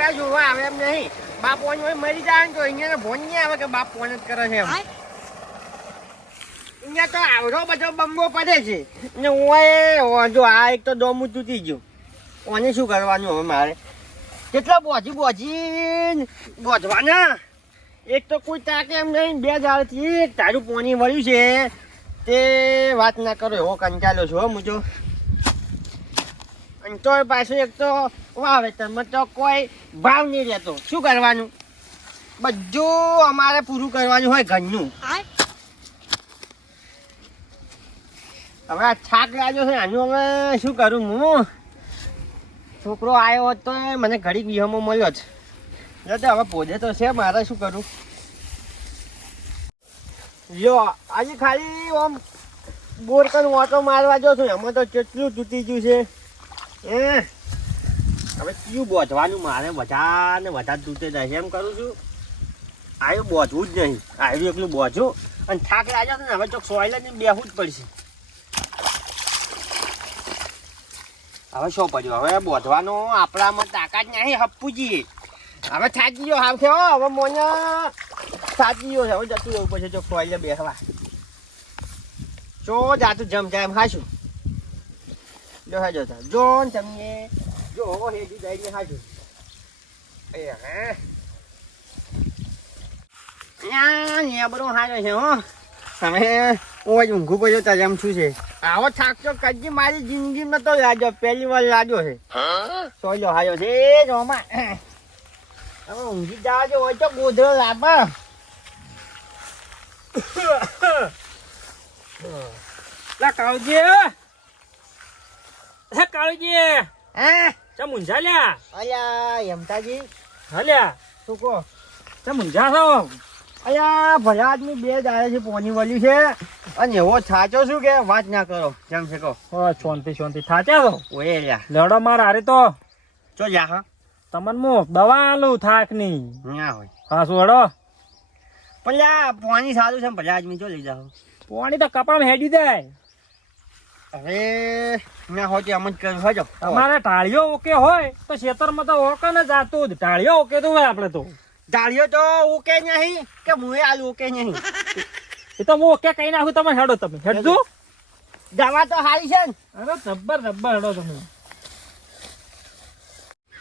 છોકરા જોવા આવે એમ નહીં. બાપ હોય મરી જાય ને તો અહીંયા ફોન નહીં આવે કે બાપ ફોન જ કરે છે એમ. અહીંયા તો આવડો બધો બંબો પડે છે. ને ઓય જો આ એક તો ડોમું તૂટી ગયું. ઓને શું કરવાનું હવે મારે? કેટલા બોજી બોજી બોજવાના એક તો કોઈ તાકે એમ નહીં બે દાડથી તારું પોની વળ્યું છે. તે વાત ના કરો એવો કંટાલો છો હો મુજો. અને તો પાછું એક તો વાવેતરમાં તો કોઈ ભાવ નહીં રહેતો શું કરવાનું? બધું અમારે પૂરું કરવાનું હોય ઘરનું. હવે આ છાક લાગ્યો છે આનું હવે શું કરું હું? છોકરો આવ્યો હોત તો મને ઘડી વિહમો મળ્યો જ. તો હવે પોજે તો છે મારે શું કરું? જો આજે ખાલી આમ બોર કન ઓટો મારવા જો છું. એમાં તો કેટલું તૂટી ગયું છે. એ હવે કયું બોધવાનું મારે બધા ને વધારે તૂટે જાય એમ કરું છું. આવ્યું બોધવું જ નહીં. આવ્યું એકલું બોધું અને થાક લાગ્યો ને હવે ચોક સોયલે ને બેહવું જ પડશે. હવે શું પડ્યું? હવે બોધવાનો આપણામાં તાકાત નહીં, હપ્પુજી. હવે થાકી ગયો હાવ થયો હવે મોને થાકી ગયો હવે જતું રહેવું પડશે જો સોયલે બેસવા જો જાતું જમ જાય હાશું જો તા જો. ને તમે જો હો એ હે? યા ને બરો હાજો છે, હો. લાજો વાર લાગ્યો છે. સોયલો હાજો ઊંઘી જાજો, હોય તો ગોધરો લાભ. લા કાળજી હે કાળુજી? હે? ચા મુંજા લ્યા અલ્યા યમતાજી હલ્યા? શું કહો? ચા મુંજા છો? અલ્યા ભલા આદમી બે દાડે છે પોની વળ્યું છે. અને એવો થાચો શું કે? વાત ના કરો જેમ છે કહો. શાંતિ શાંતિ થાચ્યા તો ઓએ લ્યા. લડો માર હારે તો. ચો જા હા? તમન મુ દવા આલું થાકની હોય. હા શું હડો? પલ્યા પોની સારું છે ભલા આદમી જો લઈ જાઓ. પાણી તો કપામાં હેડી જાય. હવે ના જ કરું હજો. ટાળીઓ ઓકે હોય તો ખેતરમાં તો ઓકે ને જાતું જ. ટાળીઓ ઓકે તો હોય આપણે તો. ટાળીઓ તો ઓકે નહીં કે મુએ આલુ ઓકે નહીં? એ તો હું ઓકે કહી નાખું તમે હેડો તમે. હેડજો. દવા તો હારી છે અરે રબ્બર રબ્બર હેડો તમે.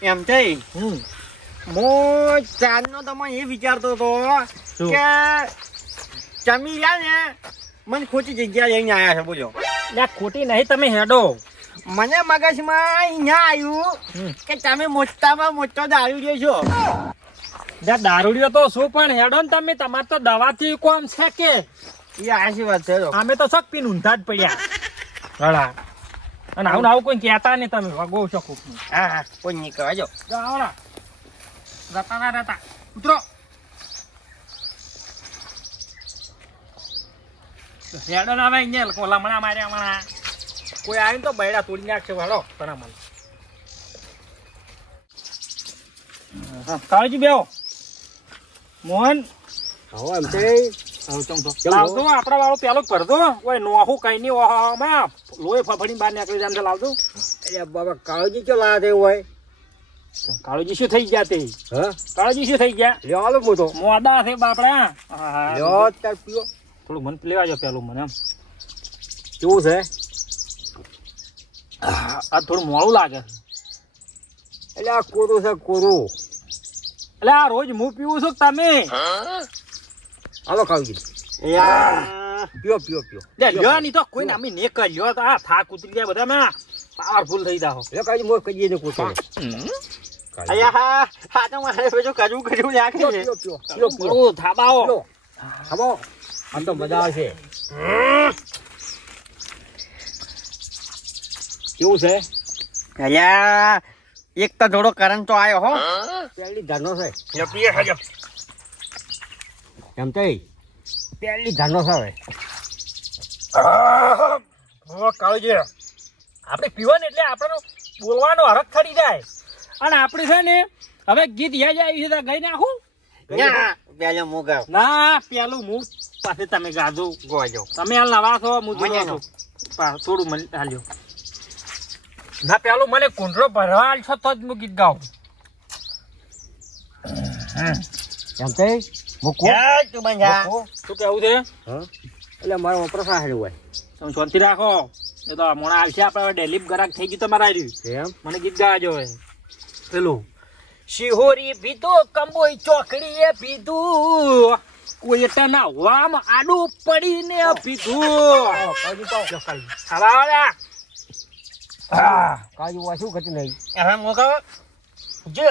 એમ થઈ? હમ. હું ચાંદનો તમે એ વિચારતો હતો કે ચમીલા ને મને ખોટી જગ્યા લઈને આવ્યા છે બોલો. લ્યા ખોટી નહીં તમે હેડો. મને મગજમાં અહીંયા આવ્યું કે તમે મોટામાં મોટો દારૂ લેશો જ્યાં દારૂડિયો તો શું પણ હેડો ને તમે તમારે તો દવાથી કોમ છે કે? એ આશીર્વાદ છે અમે તો શક પીને ઊંધા જ પડ્યા. હળા. અને આવું આવું કોઈ કહેતા નહીં તમે વગો છો ખૂબ હા હા કોઈ નહીં કહેજો આવડા રતા ના રહેતા ઉતરો. હેડો ને હવે અહીંયા લમણા માર્યા હમણાં. કોઈ આવીને તો બૈડા તોડી નાખશે વાળો તને મને. કાળજી બેહો. મોહન. હવે એમ થઈ હવે તમ તો. લાવજો આપડા વાળો પેલો ભરજો ઓય નોહું કઈ નહીં ઓહામાં લોહી ફફડીને બહાર નીકળી જાય લાવજો. અરે બાબા કાળજી ચો લાયા તે હોય? કાળુજી શું થઈ ગયા તે? હા? કાળુજી શું થઈ ગયા? લ્યો લો મોટો મોડા છે બાપડા. લ્યો તાર પીઓ થોડું મન લેવા જો પેલું મને એમ. કેવું છે? આ થોડું મોડું લાગે એટલે આ કોરું છે કોરું. એટલે આ રોજ હું પીવું છું તમે? હાલો ખાવી પીઓ પીઓ પીઓ. લ્યો નહીં તો કોઈ નામી ને લ્યો તો આ થાક ઉતરી ગયા બધા માં પાવરફુલ થઈ જાઓ. લ્યો કાજી મોર કહીએ ને કોતો અયા હા હા તો મારે પેલું કજું કજું લાગે પીઓ, છે. પીઓ, પીઓ. થાબાઓ. પીઓ. આમ તો મજા આવશે. કેવું છે? અલ્યા એક તો થોડો કરંટ તો આવ્યો હો. પેલી ધનો છે. એમ તો પેલી ધાનો છે હવે. કાળજી આપણે પીવાનું એટલે આપણો બોલવાનો હરખ ખરી જાય. અને આપણે છે ને હવે ગીત યાદ આવી છે ગઈ નાખું? પેલો મુગાવ ના પેલું હું પાસે તમે ગાજો ગોજો તમે હાલ નવા છો હું થોડું મને હાલ્યો. ના પેલું મને કુંડરો ભરવા છો તો જ હું ગીત ગાઉં. એમ કઈ? મૂકો? તું કેવું છે? એટલે મારો વપરાશ આ હોય. તમે શાંતિ રાખો. એ તો હમણાં આવશે આપણે ડેલી ગરાક થઈ ગયું તમારા એમ મને ગીત ગાજો હવે. પેલું શિહોરી પીધો કંબોઈ ચોકડીએ પીધું કોઈ ટના વામ આડું પડીને પીધું કાજુ આ શું કરતી નહીં હવે મોકો જો.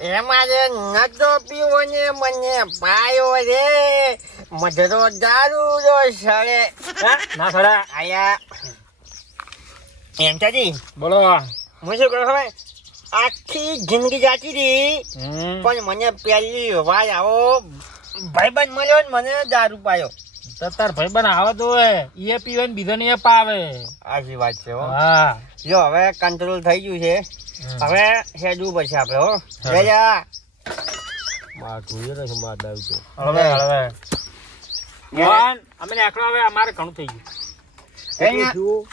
એમાં જે નતો પીવો ને મને પાયો રે. મધરો દારૂ જો સળે ના સળે આયા. એમ ચાજી બોલો. હું શું કહું ખબર? આખી જિંદગી જાતી હતી. પણ મને પહેલી વાર આવો ભાઈબંધ મળ્યો ને મને દારૂ પાયો. તો તાર ભાઈ બન આવે તો એ પીવે ને બીજાને એ પાવે. આશી વાત છે હા. જો હવે કંટ્રોલ થઈ ગયું છે. હવે હેડવું પડશે આપણે હો. હા. રેજા હવે હવે મોહન અમે નીકળો હવે અમારે ઘણું થઈ ગયું.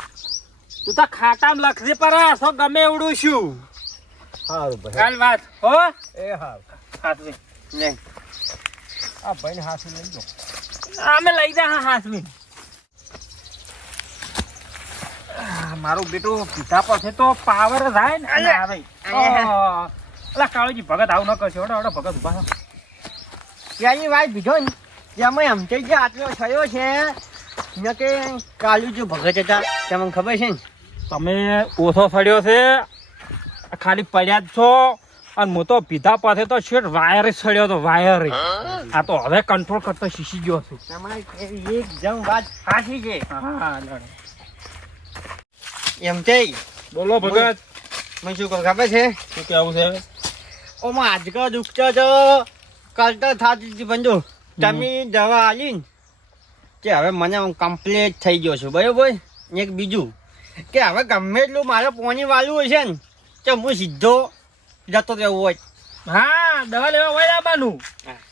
તું તો ખાતામાં લખજે પર સો ગમે એવડું શું? સારું ભાઈ. કાલ વાત હો? એ હા હાથવી ને આ ભાઈને હાથ લઈ લો અમે લઈ જા હા મારું બેટું પિતા પાસે તો પાવર થાય ને અને આવે. એટલે કાળુજી ભગત આવું ન કરશે. ઓડો ઓડો ભગત ઊભા ત્યાંની વાત બીજો ને. જેમાં એમ ગયા આટલો થયો છે. ને કે કાલુ જો ભગત હતા. તમને ખબર છે ને? તમે ઓછો ફળ્યો છે. ખાલી પડ્યા જ છો. અને હું તો પીધા પાસે તો શેઠ વાયર જ સડ્યો તો વાયર આ તો હવે કંટ્રોલ કરતો શીશી ગયો છું. એકદમ વાત સાચી છે. એમ થઈ બોલો ભગત. મેં શું કહું ખબર છે? શું કેવું છે ઓમાં આજકાલ દુખતો તો કાલ તો થતી હતી બંધુ. તમે દવા આલી ને કે હવે મને કમ્પ્લીટ થઈ ગયો છું બરાબર? એક બીજું કે હવે ગમે એટલું મારે પોણી વાળું હશે ને તો હું સીધો જતો રહેવું હોય. હા દવા લેવા હોય આવવાનું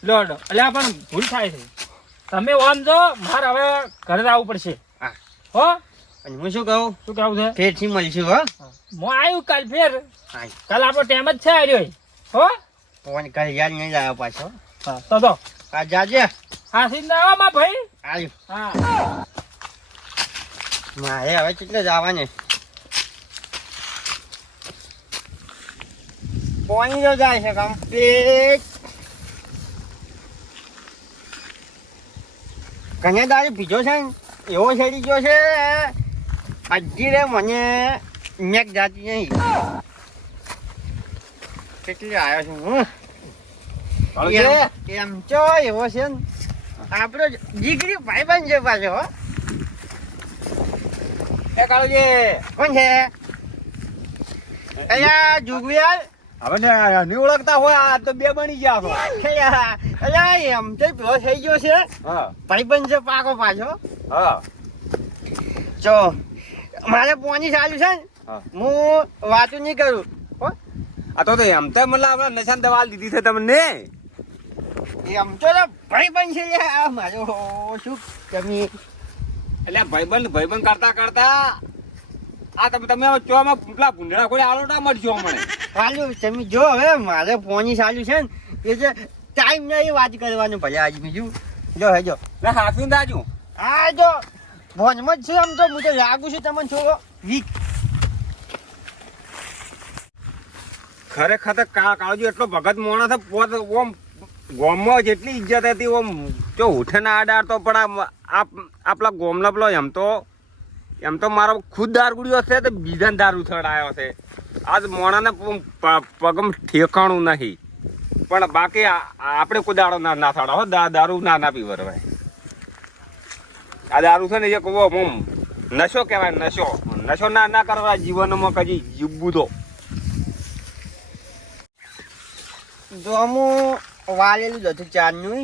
લો લો. એટલે પણ ભૂલ થાય છે. તમે ઓમ જો મારે હવે ઘરે આવવું પડશે. હા. હો? અને હું શું કહું? શું કહું છે? ફેરથી મળીશું હો. હું. આવ્યું કાલ ફેર. કાલ આપણો ટાઈમ જ છે આવ્યો હો? પોણી કાલ યાદ નહીં આવ્યો પાછો. હા તો તો આ જાજે. હા સીધા આવો મા ભાઈ. આવ્યું હા. મારે હવે કેટલે જવાને? પોણી તો જાય છે કમ્પ્લીટ કન્યાદારી ભીજો છે? ને એવો છેડી ગયો છે? હજી રે મને મેક જાતી નહીં. કેટલી આવ્યો છું હું એમ- ચો એવો છે આપડો આપણો દીકરી બન છે પાછો હો. એ કાળુજી કોણ છે? અહીંયા જુગવિયાલ હવે ને ઓળખતા હોય આ તો બે બની ગયા છો અલ્યા અલ્યા એમ તો પેલો થઈ ગયો છે. હા. ભાઈબંધ છે પાકો પાછો. હા. જો મારે પોની ચાલુ છે ને. હું. વાતું નહીં કરું. આ તો એમ તો મતલબ આપણે નશાન દવા દીધી છે તમને. એમ તો ભાઈબંધ છે. આ મારો શું તમે? એટલે ભાઈબંધ ભાઈબંધ કરતા કરતા આ તમે તમે ચોમાં પેલા ભૂંડળા કોઈ આલોટા મળશો મને ચાલુ તમે જો હવે મારે પોની સાલું છે ને એ જે ટાઈમ નહીં વાત કરવાનું ભલે આજ બીજું. જો હે જો. એટલે હાથવીને દાજુ. હા જો. ભોજમાં જ છે આમ તો હું તો લાગુ છું તમને છોકરો વીક ખરેખર કાળજી એટલો ભગત મોણો છે પોત ઓમ ગોમમાં જેટલી ઇજ્જત હતી ઓમ જો ઉઠે ના આડાર તો પણ આમ આપ આપલા ગોમના પેલો એમ તો એમ તો મારો ખુદ દારૂડિયો છે તો બીજાને દારૂ થડાયો છે. આજ મોણાને પગમ ઠેકાણું નહીં. પણ બાકી આપણે કોઈ ના ના થડા હો દારૂ ના ના પીવર ભાઈ આ દારૂ છે ને એક ઓમ નશો કહેવાય, નશો. નશો ના ના કરવા જીવનમાં કજી જીવવું તો. તો અમું વાલેલું જ હતું ચારનું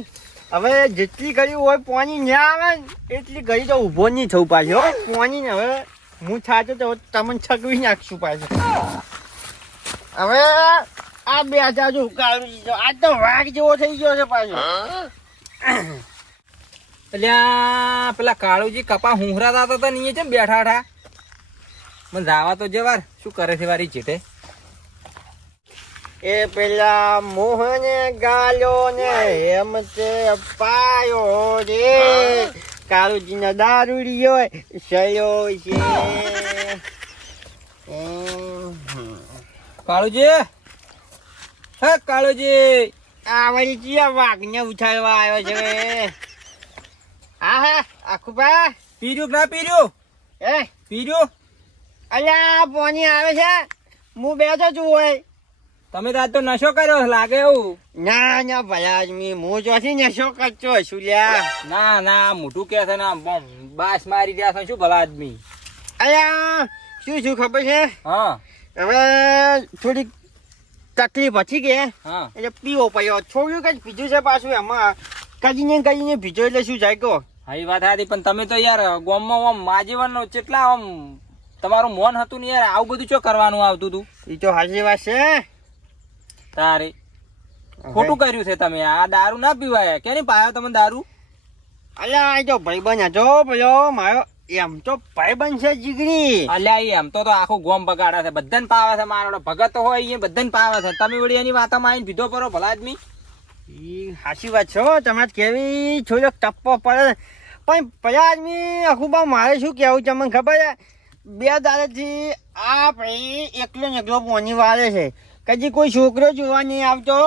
હવે જેટલી ઘડી હોય પોની ન્યા આવે એટલી ઘડી તો ઊભો નહીં થવું પાછો પોની ને હવે હું થાચો તો તમને છકવી નાખશું પાછું. હવે આ બે હજાર જો આ તો વાઘ જેવો થઈ ગયો છે પાછો. એટલે પેલા કાળુજી કપા હુંહરાતા હતા તો નહીં છે બેઠા હતા? મને જાવા તો જવાર. શું કરે છે વારી ચીટે એ પેલા મોહને ગાલ્યો ને એમ તે પાયો રે. કાળુજીનો હોય સયો છે. કાળુજી? હે કાળુજી? આ વળી ચિયા વાઘને ઉછાળવા આવ્યો છે? હા હા આખુબા પીર્યું ના પીર્યું? એ? પીર્યું? અલ્યા પોની આવે છે? હું બેઠો છું હોય તમે તો આજ તો નશો કર્યો લાગે એવું. ના ના ભલા આદમી હું જોથી નશો કરતો છું લ્યા ના ના મોટું કે છે ને બાસ મારી રહ્યા છે શું ભલા આદમી? અલ્યા શું શું ખબર છે? હા. હવે થોડીક તકલીફ હતી કે હા. એટલે પીવો પડ્યો. છોડ્યું કઈ પીધું છે પાછું એમાં. કજીને કજીને ભીજો એટલે શું જાય કહો? હા એ વાત હતી પણ તમે તો યાર ગોમમાં આમ માજીવન કેટલા આમ તમારું મોન હતું ને યાર આવું બધું ચો કરવાનું આવતું હતું એ તો હાજી વાત છે. તારે. ખોટું કર્યું છે તમે. આ દારૂ ના પીવાય. કેની પાયો તમે દારૂ? અલ્યા આઈ જો ભાઈબંધ હતો પેલો મારો એમ તો ભાઈબંધ છે જીગરી. અલ્યા એમ તો તો આખું ગોમ બગાડે છે. બધાને પાવે છે મારો ભગત હોય એ બધાને પાવે છે. તમે વળી એની વાતમાં આવીને પીધો પરો ભલા આદમી. ઈ હાચી વાત છો તમારે કેવી છોડો ટપ્પો પડે. પણ પેલા આદમી આખું બા મારે શું કેવું છે મને ખબર છે? બે દાદાજી આ ભાઈ એકલો ને એકલો પોની વાળે છે. કદી કોઈ છોકરો જોવા નહીં આવતો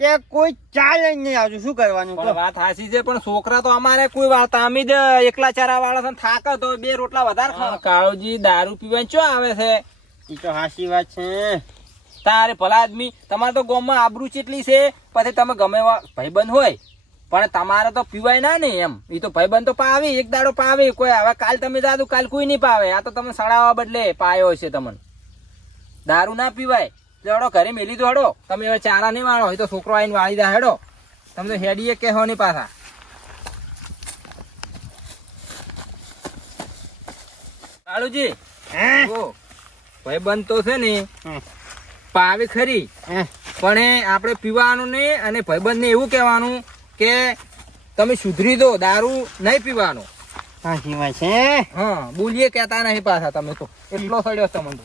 કે કોઈ ચાલે નહીં આવજો શું કરવાનું પણ વાત હાસી છે પણ છોકરા તો અમારે કોઈ વાત અમે જ એકલા ચારા વાળા છે થાક તો બે રોટલા વધારે ખાવ. કાળુજી દારૂ પીવા ચો આવે છે? એ તો હાસી વાત છે. તારે ભલા આદમી તમારે તો ગામમાં આબરૂ ચેટલી છે પછી તમે ગમે ભાઈબંધ હોય પણ તમારે તો પીવાય ના ને એમ. એ તો ભાઈબંધ તો પાવે એક દાડો પાવે. કોઈ હવે કાલ તમે દાદુ કાલ કોઈ નહીં પાવે. આ તો તમે સડાવવા બદલે પાયો છે તમને. દારૂ ના પીવાય. હડો ઘરે મેલી દો હેડો. તમે હવે ચારા નહીં વાળો હોય તો છોકરો આવીને વાળી દા હેડો. તમને હેડીએ કહેવો નહીં પાછા. કાળુજી ભાઈ બંધ ભાઈબંધ તો છે ને પાવે ખરી. પણ એ આપણે પીવાનું નહીં અને ભાઈબંધને એવું કહેવાનું કે તમે સુધરી દો દારૂ નહીં પીવાનું. હા બોલીએ કહેતા નહીં પાછા તમે તો. એટલો સડ્યો તમને.